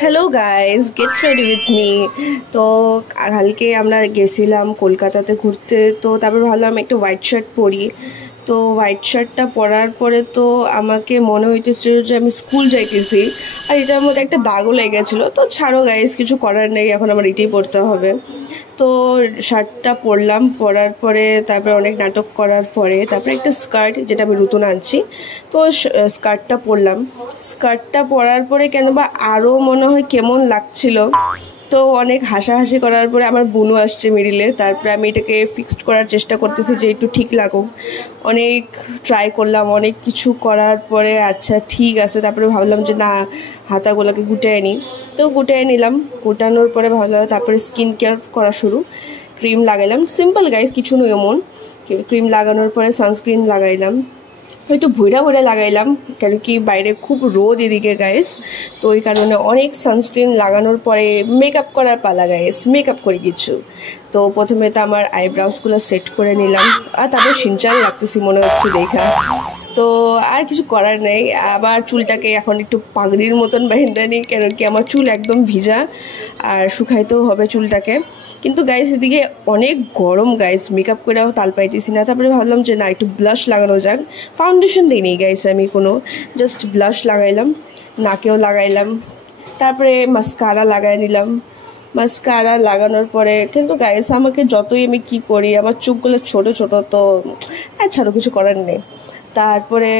Hello guys, get ready with me. তো কালকে আমরা গেছিলাম কলকাতাতে ঘুরতে, তো তারপর ভাবলাম একটা হোয়াইট শার্ট পরি। তো হোয়াইট শার্টটা পরার পরে তো আমাকে মনে হইতেছিল যে আমি স্কুল যাইতেছি, আর এটার মধ্যে একটা দাগও লেগেছিলো। তো ছাড়ো গাইজ, কিছু করার নেই, এখন আমার এটাই পরতে হবে। তো শার্টটা পরলাম, পরার পরে তারপরে অনেক নাটক করার পরে তারপরে একটা স্কার্ট, যেটা আমি নতুন আনছি, তো স্কার্টটা পরলাম। স্কার্টটা পরার পরে কেন বা আরও মনে হয় কেমন লাগছিল। তো অনেক হাসাহাসি করার পরে আমার বোনও আসছে মিডিলে, তারপরে আমি এটাকে ফিক্সড করার চেষ্টা করতেছি যে একটু ঠিক লাগুক। অনেক ট্রাই করলাম, অনেক কিছু করার পরে আচ্ছা ঠিক আছে, তারপরে ভাবলাম যে না, হাতাগুলোকে গুটিয়ে নিই। তো গুটিয়ে নিলাম, গুটানোর পরে ভাবলাম তারপরে স্কিন কেয়ার করা শুরু। ক্রিম লাগাইলাম, সিম্পল গাইজ, কিছু নয় এমন। ক্রিম লাগানোর পরে সানস্ক্রিন লাগাইলাম, একটু ভুইরা ভুইরা লাগাইলাম, কেন কি বাইরে খুব রোদ এদিকে গাইস। তো ওই কারণে অনেক সানস্ক্রিন লাগানোর পরে মেকআপ করার পালা গাইস, মেকআপ করে কিছু। তো প্রথমে তো আমার আইব্রাউসগুলো সেট করে নিলাম, আর তারপর সিনচান লাগতেছি মনে হচ্ছে দেখা। তো আর কিছু করার নেই, আবার চুলটাকে এখন একটু পাগড়ির মতন বাঁধা নিই, কেন কি আমার চুল একদম ভিজা, আর শুকাইতেও হবে চুলটাকে। কিন্তু গাইস এদিকে অনেক গরম গাইস, মেকআপ করেও তাল পাইতেছি না। তারপরে ভাবলাম যে না, একটু ব্লাশ লাগানো যাক। ফাউন্ডেশন দিইনি গাইস আমি কোনো, জাস্ট ব্লাশ লাগাইলাম, নাকেও লাগাইলাম, তারপরে মাস্কারা লাগাই নিলাম। মাস্কারা লাগানোর পরে কিন্তু গাইস আমাকে যতই আমি কি করি, আমার চোখগুলো ছোট ছোট, তো ছাড়ো, কিছু করার নেই। তারপরে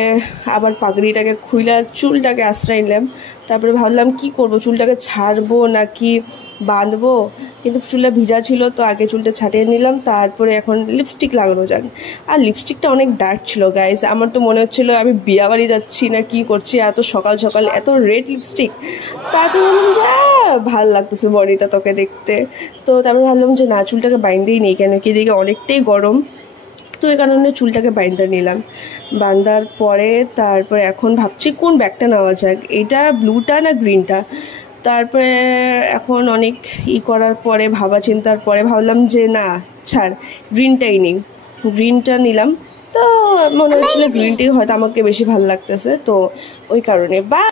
আবার পাগড়িটাকে খুইলা চুলটাকে আশ্রয় নিলাম। তারপরে ভাবলাম কি করব, চুলটাকে ছাড়বো নাকি বাঁধবো, কিন্তু চুলটা ভিজা ছিল, তো আগে চুলটা ছাটিয়ে নিলাম। তারপরে এখন লিপস্টিক লাগানো যাক। আর লিপস্টিকটা অনেক ডার্ক ছিল গাইস, আমার তো মনে হচ্ছিলো আমি বিয়া বাড়ি যাচ্ছি না কি করছি, এত সকাল সকাল এত রেড লিপস্টিক। তারপরে ভাবলাম যে ভাল লাগতেছে বনিতা তোকে দেখতে। তো তারপরে ভাবলাম যে না, চুলটাকে বাইন্দেই নেই, কেন কি দিকে অনেকটাই গরম। তো এই কারণে চুলটাকে বাইন্দা নিলাম। বান্দার পরে তারপরে এখন ভাবছি কোন ব্যাগটা নেওয়া যাক, এটা ব্লুটা না গ্রিনটা। তারপরে এখন অনেক করার পরে, ভাবা চিন্তার পরে ভাবলাম যে না ছাড়, গ্রিনটাই নিই। গ্রিনটা নিলাম। তো মনে হচ্ছিল গ্রিনটাই হয়তো আমাকে বেশি ভালো লাগতেছে, তো ওই কারণে বা